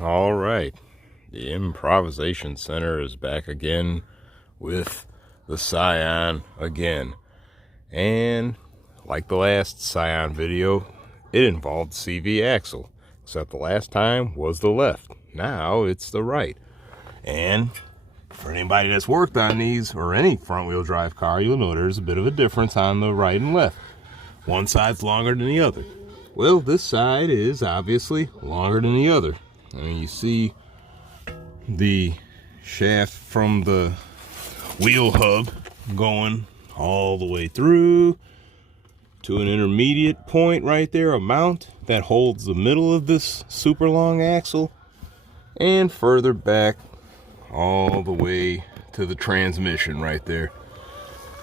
All right, the Improvisation Center is back again with the Scion again. And like the last Scion video, it involved CV axle, except the last time was the left. Now it's the right. And for anybody that's worked on these or any front wheel drive car, you'll know there's a bit of a difference on the right and left. One side's longer than the other. Well, this side is obviously longer than the other. I mean, you see the shaft from the wheel hub going all the way through to an intermediate point right there, a mount that holds the middle of this super long axle, and further back all the way to the transmission right there.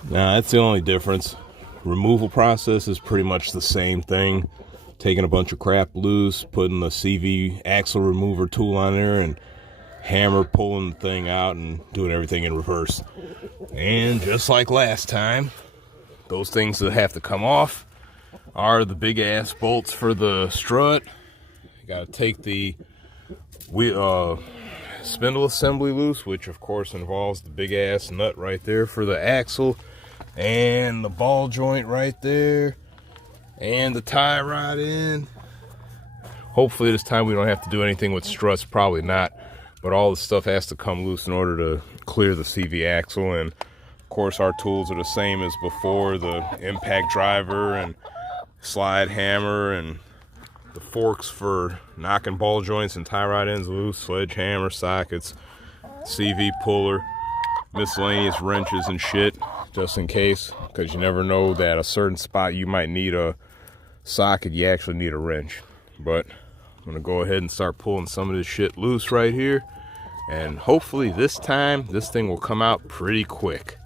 Now, that's the only difference. Removal process is pretty much the same thing. Taking a bunch of crap loose, putting the CV axle remover tool on there, and hammer pulling the thing out and doing everything in reverse. And just like last time, those things that have to come off are the big ass bolts for the strut. You gotta take the spindle assembly loose, which of course involves the big ass nut right there for the axle, and the ball joint right there, and the tie rod in. Hopefully this time we don't have to do anything with struts, probably not, but all the stuff has to come loose in order to clear the CV axle. And of course our tools are the same as before, the impact driver and slide hammer and the forks for knocking ball joints and tie rod ends loose, sledgehammer, sockets, CV puller, miscellaneous wrenches and shit, just in case, because you never know that a certain spot you might need a socket, you actually need a wrench. But I'm gonna go ahead and start pulling some of this shit loose right here, and hopefully this time this thing will come out pretty quick.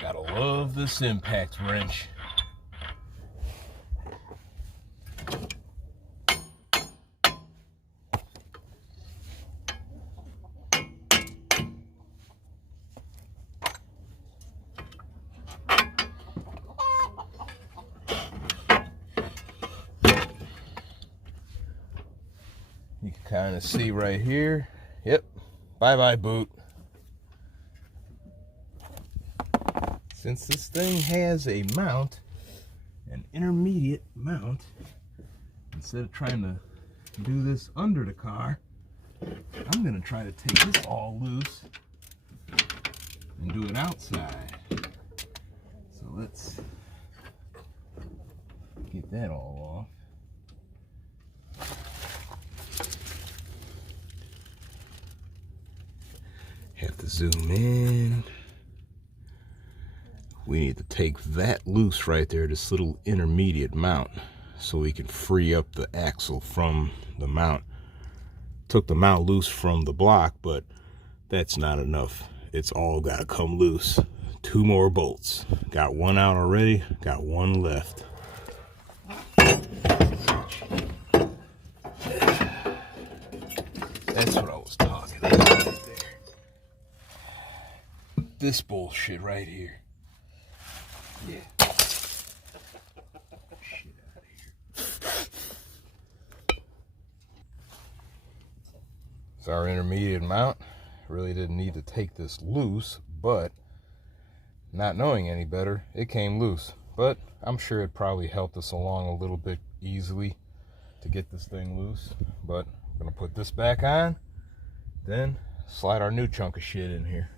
Gotta love this impact wrench. You can kind of see right here. Yep. Bye-bye, boot. Since this thing has a mount, an intermediate mount, instead of trying to do this under the car, I'm going to try to take this all loose and do it outside. So let's get that all off. Have to zoom in. We need to take that loose right there, this little intermediate mount, so we can free up the axle from the mount. Took the mount loose from the block, but that's not enough. It's all got to come loose. 2 more bolts. Got one out already, got one left. this bullshit right here. Yeah. Shit out of here. It's our intermediate mount. Really didn't need to take this loose, but not knowing any better, it came loose. But I'm sure it probably helped us along a little bit easily to get this thing loose. But I'm gonna put this back on, then slide our new chunk of shit in here.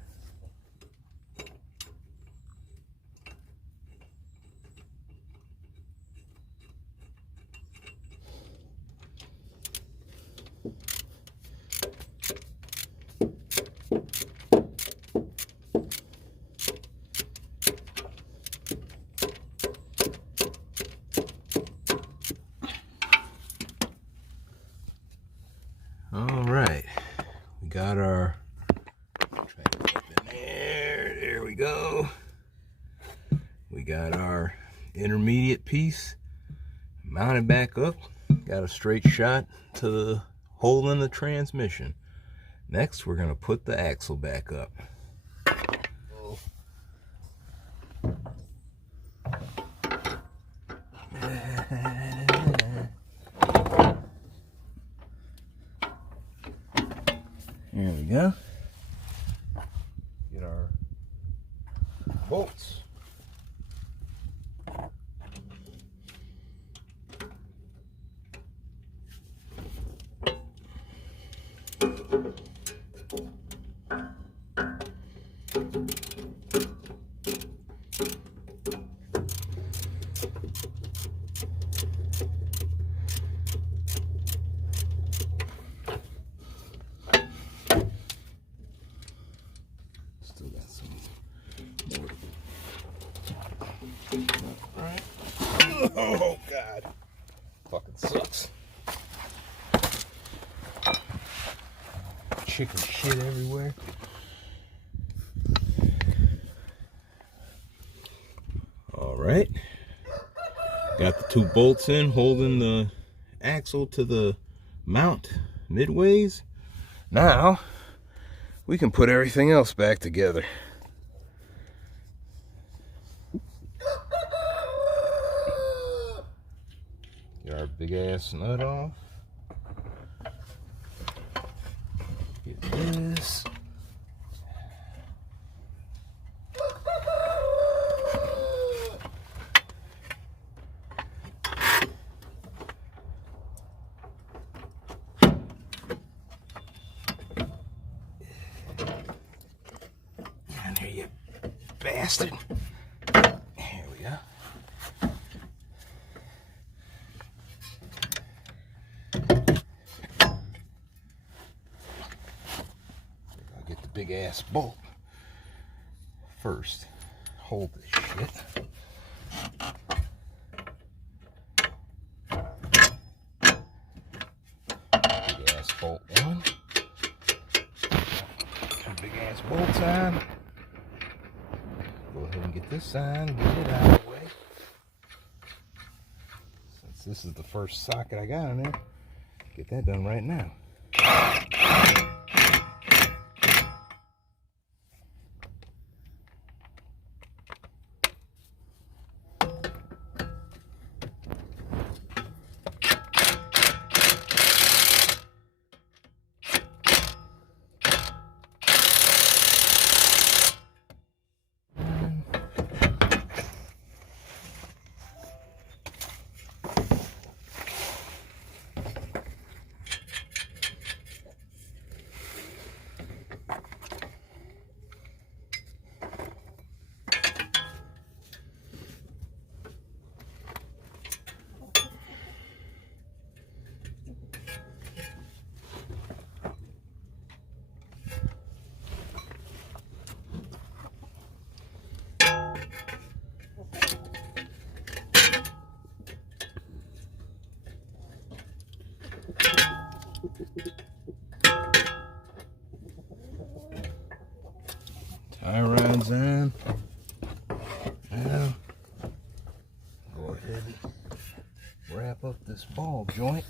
All right, we got our, try to keep in there we go. We got our intermediate piece mounted back up, got a straight shot to the hole in the transmission. Next, we're gonna put the axle back up. There we go. Get our bolts. Still got some more. Alright. Oh god. Fucking sucks. Chicken shit everywhere. Alright. Got the two bolts in holding the axle to the mount midways. Now we can put everything else back together. Get our big ass nut off. Get this. Down here, you bastard. Here we go. I'll get the big ass bolt first. Hold this shit. Big ass bolt one. Two big ass bolts on. Go ahead and get this on, get it out of the way. Since this is the first socket I got in there, get that done right now. Tie rods in. Now, go ahead and wrap up this ball joint.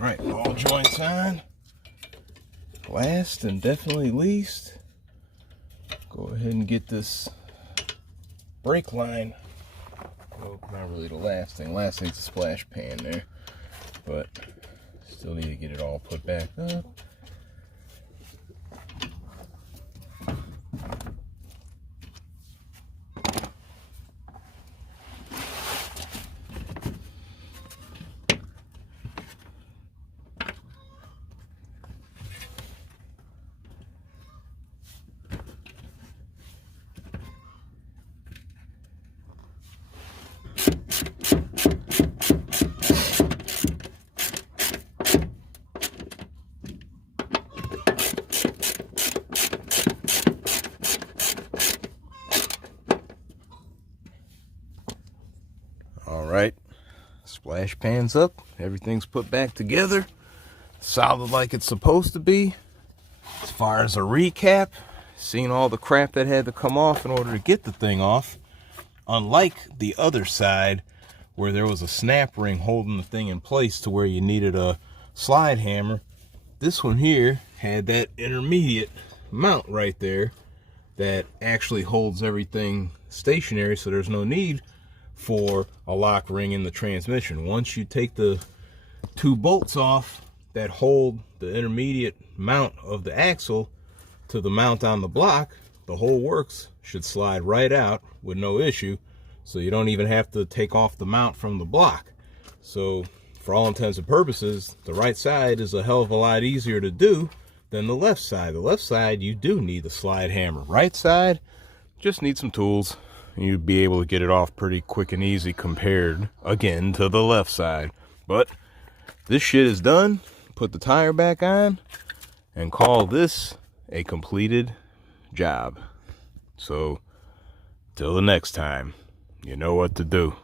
Alright, all joints on. Last and definitely least, go ahead and get this brake line. Well, not really the last thing. Last thing's a splash pan there. But still need to get it all put back up. Alright, splash pan's up, everything's put back together, solid like it's supposed to be. As far as a recap, seen all the crap that had to come off in order to get the thing off. Unlike the other side, where there was a snap ring holding the thing in place to where you needed a slide hammer, this one here had that intermediate mount right there that actually holds everything stationary, so there's no need for a lock ring in the transmission. Once you take the two bolts off that hold the intermediate mount of the axle to the mount on the block, the whole works should slide right out with no issue, so you don't even have to take off the mount from the block. So for all intents and purposes, the right side is a hell of a lot easier to do than the left side. The left side, you do need the slide hammer. Right side, just need some tools. You'd be able to get it off pretty quick and easy compared, again, to the left side. But this shit is done. Put the tire back on and call this a completed job. So, till the next time, you know what to do.